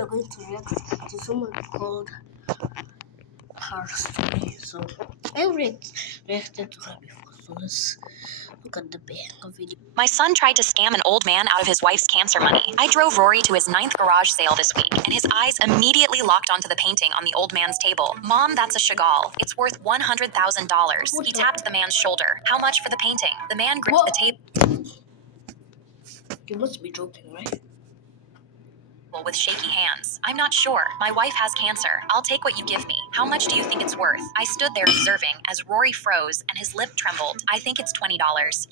We're going to react to someone called her story. So I reacted to her before. So let's look at the video. My son tried to scam an old man out of his wife's cancer money. I drove Rory to his 9th garage sale this week, and his eyes immediately locked onto the painting on the old man's table. Mom, that's a Chagall. It's worth $100,000. He tapped the man's shoulder. How much for the painting? The man gripped the table. You must be joking, right? With shaky hands. I'm not sure. My wife has cancer. I'll take what you give me. How much do you think it's worth? I stood there observing as Rory froze and his lip trembled. I think it's $20.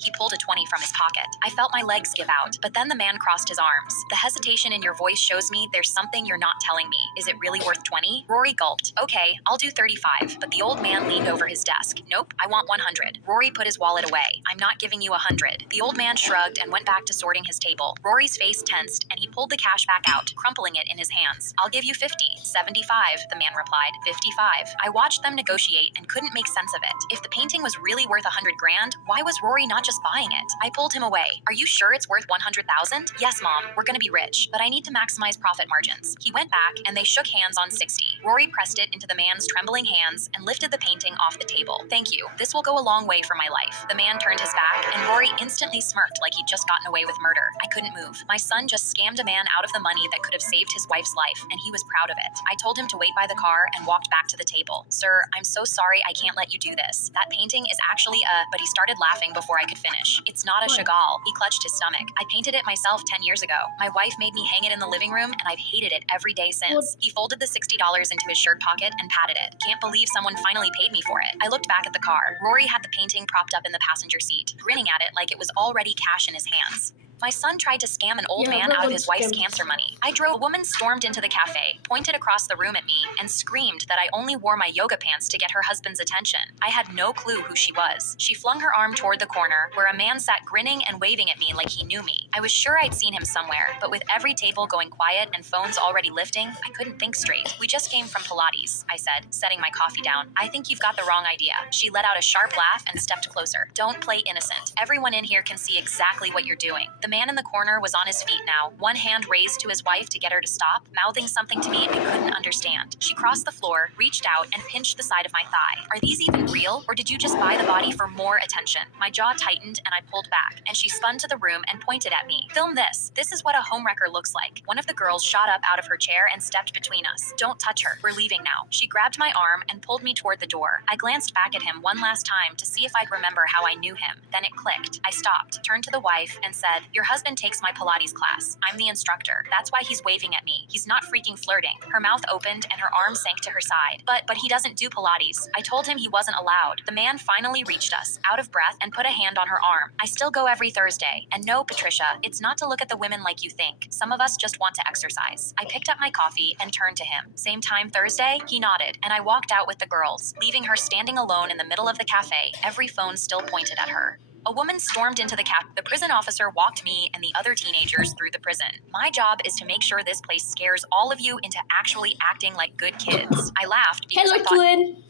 He pulled a 20 from his pocket. I felt my legs give out, but then the man crossed his arms. The hesitation in your voice shows me there's something you're not telling me. Is it really worth 20? Rory gulped. Okay, I'll do 35, but the old man leaned over his desk. Nope, I want 100. Rory put his wallet away. I'm not giving you 100. The old man shrugged and went back to sorting his table. Rory's face tensed and he pulled the cash back out, crumpling it in his hands. I'll give you 50. 75, the man replied. 55. I watched them negotiate and couldn't make sense of it. If the painting was really worth 100 grand, why was Rory not just buying it? I pulled him away. Are you sure it's worth 100,000? Yes, Mom, we're gonna be rich, but I need to maximize profit margins. He went back and they shook hands on 60. Rory pressed it into the man's trembling hands and lifted the painting off the table. Thank you. This will go a long way for my life. The man turned his back and Rory instantly smirked like he'd just gotten away with murder. I couldn't move. My son just scammed a man out of the money that could have saved his wife's life, and he was proud of it. I told him to wait by the car and walked back to the table. Sir, I'm so sorry I can't let you do this. That painting is actually but he started laughing before I could finish. It's not a Chagall. He clutched his stomach. I painted it myself 10 years ago. My wife made me hang it in the living room, and I've hated it every day since. He folded the $60 into his shirt pocket and patted it. Can't believe someone finally paid me for it. I looked back at the car. Rory had the painting propped up in the passenger seat, grinning at it like it was already cash in his hands. My son tried to scam an old man out of his wife's cancer money. I drove. A woman stormed into the cafe, pointed across the room at me, and screamed that I only wore my yoga pants to get her husband's attention. I had no clue who she was. She flung her arm toward the corner, where a man sat grinning and waving at me like he knew me. I was sure I'd seen him somewhere, but with every table going quiet and phones already lifting, I couldn't think straight. We just came from Pilates, I said, setting my coffee down. I think you've got the wrong idea. She let out a sharp laugh and stepped closer. Don't play innocent. Everyone in here can see exactly what you're doing. The man in the corner was on his feet now, one hand raised to his wife to get her to stop, mouthing something to me I couldn't understand. She crossed the floor, reached out, and pinched the side of my thigh. Are these even real, or did you just buy the body for more attention? My jaw tightened and I pulled back, and she spun to the room and pointed at me. Film this. This is what a homewrecker looks like. One of the girls shot up out of her chair and stepped between us. Don't touch her. We're leaving now. She grabbed my arm and pulled me toward the door. I glanced back at him one last time to see if I'd remember how I knew him. Then it clicked. I stopped, turned to the wife, and said, your husband takes my Pilates class. I'm the instructor. That's why he's waving at me. He's not freaking flirting. Her mouth opened and her arm sank to her side. But he doesn't do Pilates. I told him he wasn't allowed. The man finally reached us, out of breath, and put a hand on her arm. I still go every Thursday. And no, Patricia, it's not to look at the women like you think. Some of us just want to exercise. I picked up my coffee and turned to him. Same time Thursday? He nodded, and I walked out with the girls, leaving her standing alone in the middle of the cafe, every phone still pointed at her. A woman stormed into the cafe. The prison officer walked me and the other teenagers through the prison. My job is to make sure this place scares all of you into actually acting like good kids. I laughed because I thought Twin.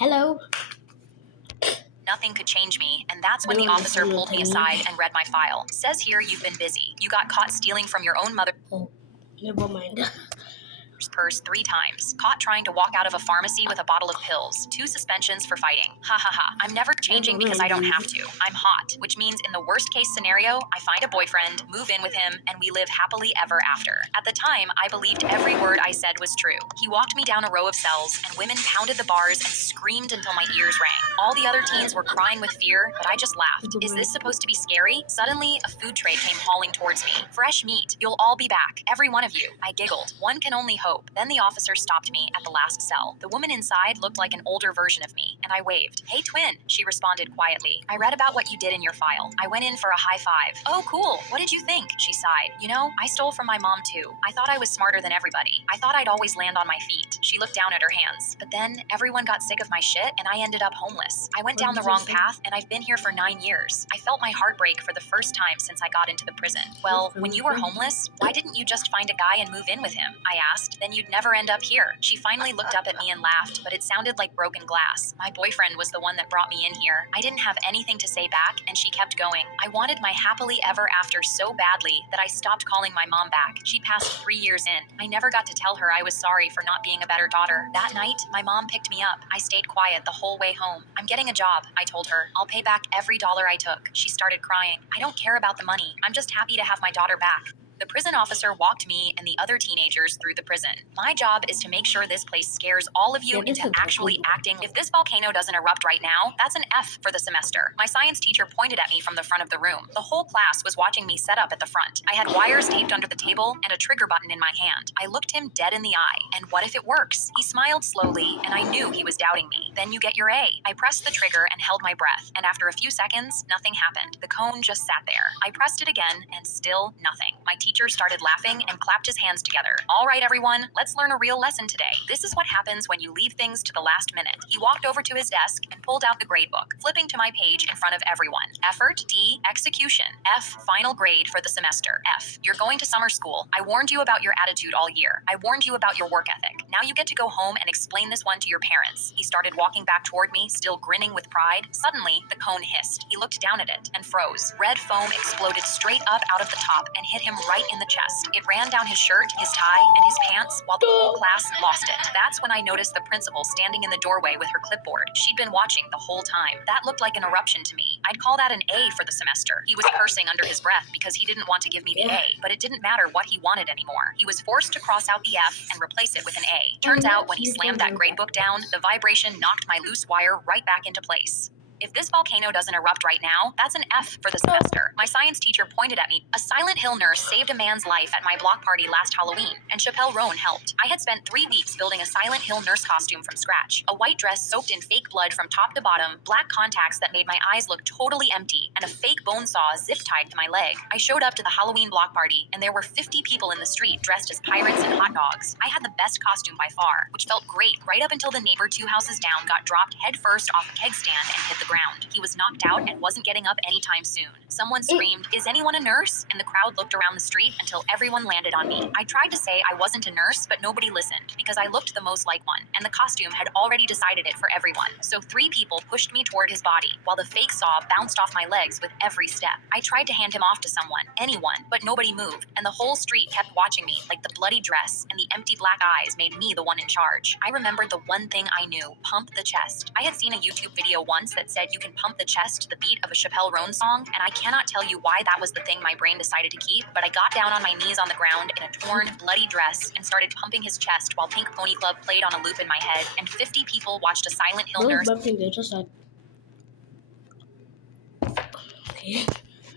Hello. nothing could change me, and that's when the officer pulled me aside and read my file. Says here you've been busy. You got caught stealing from your own mother's Oh, never mind. purse 3 times. Caught trying to walk out of a pharmacy with a bottle of pills. 2 suspensions for fighting. Ha ha ha. I'm never changing because I don't have to. I'm hot, which means in the worst case scenario, I find a boyfriend, move in with him, and we live happily ever after. At the time, I believed every word I said was true. He walked me down a row of cells, and women pounded the bars and screamed until my ears rang. All the other teens were crying with fear, but I just laughed. Is this supposed to be scary? Suddenly, a food tray came hauling towards me. Fresh meat. You'll all be back. Every one of you. I giggled. One can only hope. Then the officer stopped me at the last cell. The woman inside looked like an older version of me, and I waved. Hey, twin, she responded quietly. I read about what you did in your file. I went in for a high five. Oh, cool. What did you think? She sighed. You know, I stole from my mom too. I thought I was smarter than everybody. I thought I'd always land on my feet. She looked down at her hands. But then everyone got sick of my shit, and I ended up homeless. I went down the wrong path, and I've been here for 9 years. I felt my heart break for the first time since I got into the prison. Well, when you were homeless, why didn't you just find a guy and move in with him? I asked. Then you'd never end up here. She finally looked up at me and laughed, but it sounded like broken glass. My boyfriend was was the one that brought me in here. I didn't have anything to say back, and she kept going. I wanted my happily ever after so badly that I stopped calling my mom back. She passed 3 years in. I never got to tell her I was sorry for not being a better daughter. That night, my mom picked me up. I stayed quiet the whole way home. I'm getting a job, I told her. I'll pay back every dollar I took. She started crying. I don't care about the money. I'm just happy to have my daughter back. The prison officer walked me and the other teenagers through the prison. My job is to make sure this place scares all of you into actually acting. If this volcano doesn't erupt right now, that's an F for the semester. My science teacher pointed at me from the front of the room. The whole class was watching me set up at the front. I had wires taped under the table and a trigger button in my hand. I looked him dead in the eye. And what if it works? He smiled slowly, and I knew he was doubting me. Then you get your A. I pressed the trigger and held my breath, and after a few seconds, nothing happened. The cone just sat there. I pressed it again, and still nothing. My teacher started laughing and clapped his hands together. All right, everyone, let's learn a real lesson today. This is what happens when you leave things to the last minute. He walked over to his desk and pulled out the grade book, flipping to my page in front of everyone. Effort, D, execution. F, final grade for the semester. F, you're going to summer school. I warned you about your attitude all year. I warned you about your work ethic. Now you get to go home and explain this one to your parents. He started walking back toward me, still grinning with pride. Suddenly, the cone hissed. He looked down at it and froze. Red foam exploded straight up out of the top and hit him right in the chest. It ran down his shirt, his tie, and his pants, while the whole class lost it. That's when I noticed the principal standing in the doorway with her clipboard. She'd been watching the whole time. That looked like an eruption to me. I'd call that an A for the semester. He was cursing under his breath because he didn't want to give me the A, but it didn't matter what he wanted anymore. He was forced to cross out the F and replace it with an A. Turns out when he slammed that grade book down, the vibration knocked my loose wire right back into place. If this volcano doesn't erupt right now, that's an F for the semester. My science teacher pointed at me. A Silent Hill nurse saved a man's life at my block party last Halloween, and Chappelle Roan helped. I had spent 3 weeks building a Silent Hill nurse costume from scratch. A white dress soaked in fake blood from top to bottom, black contacts that made my eyes look totally empty, and a fake bone saw zip-tied to my leg. I showed up to the Halloween block party, and there were 50 people in the street dressed as pirates and hot dogs. I had the best costume by far, which felt great right up until the neighbor 2 houses down got dropped headfirst off a keg stand and hit the ground. He was knocked out and wasn't getting up anytime soon. Someone screamed, "Is anyone a nurse?" And the crowd looked around the street until everyone landed on me. I tried to say I wasn't a nurse, but nobody listened because I looked the most like one, and the costume had already decided it for everyone. So 3 people pushed me toward his body, while the fake saw bounced off my legs with every step. I tried to hand him off to someone, anyone, but nobody moved, and the whole street kept watching me like the bloody dress and the empty black eyes made me the one in charge. I remembered the one thing I knew: pump the chest. I had seen a YouTube video once that said you can pump the chest to the beat of a Chappelle Roan song, and I cannot tell you why that was the thing my brain decided to keep, but I got down on my knees on the ground in a torn, bloody dress and started pumping his chest while Pink Pony Club played on a loop in my head, and 50 people watched a Silent Hill nurse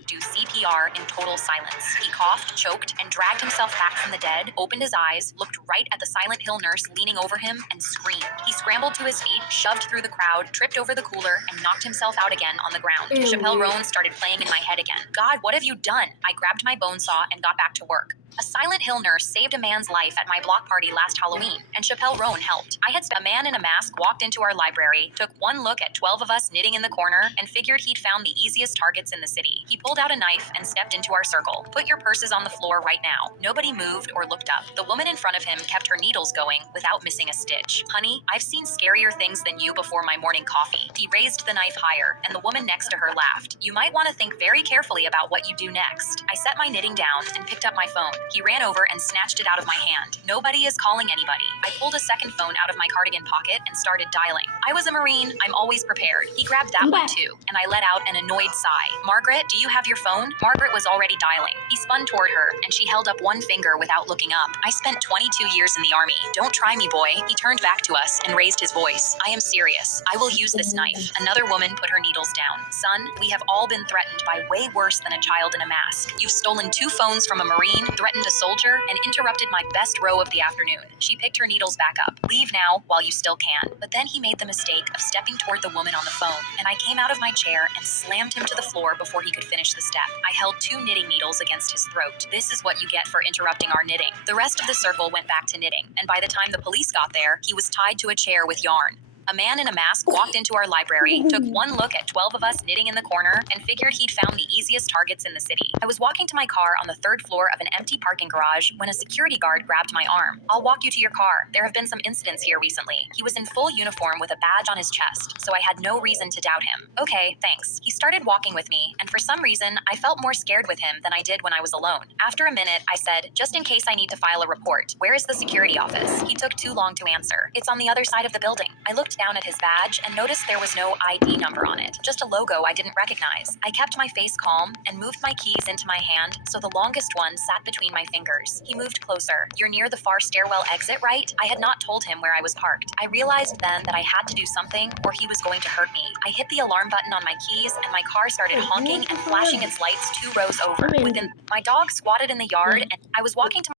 do CPR in total silence. He coughed, choked, and dragged himself back from the dead, opened his eyes, looked right at the Silent Hill nurse leaning over him, and screamed. He scrambled to his feet, shoved through the crowd, tripped over the cooler, and knocked himself out again on the ground. Chappelle Roan started playing in my head again. God, what have you done? I grabbed my bone saw and got back to work. A Silent Hill nurse saved a man's life at my block party last Halloween, and Chappelle Roan helped. A man in a mask walked into our library, took one look at 12 of us knitting in the corner, and figured he'd found the easiest targets in the city. He pulled out a knife and stepped into our circle. Put your purses on the floor right now. Nobody moved or looked up. The woman in front of him kept her needles going without missing a stitch. Honey, I've seen scarier things than you before my morning coffee. He raised the knife higher, and the woman next to her laughed. You might want to think very carefully about what you do next. I set my knitting down and picked up my phone. He ran over and snatched it out of my hand. Nobody is calling anybody. I pulled a second phone out of my cardigan pocket and started dialing. I was a Marine. I'm always prepared. He grabbed that one too, and I let out an annoyed sigh. Margaret, do you have your phone? Margaret was already dialing. He spun toward her, and she held up one finger without looking up. I spent 22 years in the Army. Don't try me, boy. He turned back to us and raised his voice. I am serious. I will use this knife. Another woman put her needles down. Son, we have all been threatened by way worse than a child in a mask. You've stolen 2 phones from a Marine, threatened a soldier, and interrupted my best row of the afternoon. She picked her needles back up. Leave now while you still can. But then he made the mistake of stepping toward the woman on the phone, and I came out of my chair and slammed him to the floor before he could finish the step. I held 2 knitting needles against his throat. This is what you get for interrupting our knitting. The rest of the circle went back to knitting, and by the time the police got there, he was tied to a chair with yarn. A man in a mask walked into our library, took one look at 12 of us knitting in the corner, and figured he'd found the easiest targets in the city. I was walking to my car on the third floor of an empty parking garage when a security guard grabbed my arm. I'll walk you to your car. There have been some incidents here recently. He was in full uniform with a badge on his chest, so I had no reason to doubt him. Okay, thanks. He started walking with me, and for some reason, I felt more scared with him than I did when I was alone. After a minute, I said, just in case I need to file a report, where is the security office? He took too long to answer. It's on the other side of the building. I looked down at his badge and noticed there was no ID number on it, just a logo I didn't recognize. I kept my face calm and moved my keys into my hand, so the longest one sat between my fingers. He moved closer. You're near the far stairwell exit, right? I had not told him where I was parked. I realized then that I had to do something or he was going to hurt me. I hit the alarm button on my keys and my car started honking and flashing its lights 2 rows over. My dog squatted in the yard and I was walking to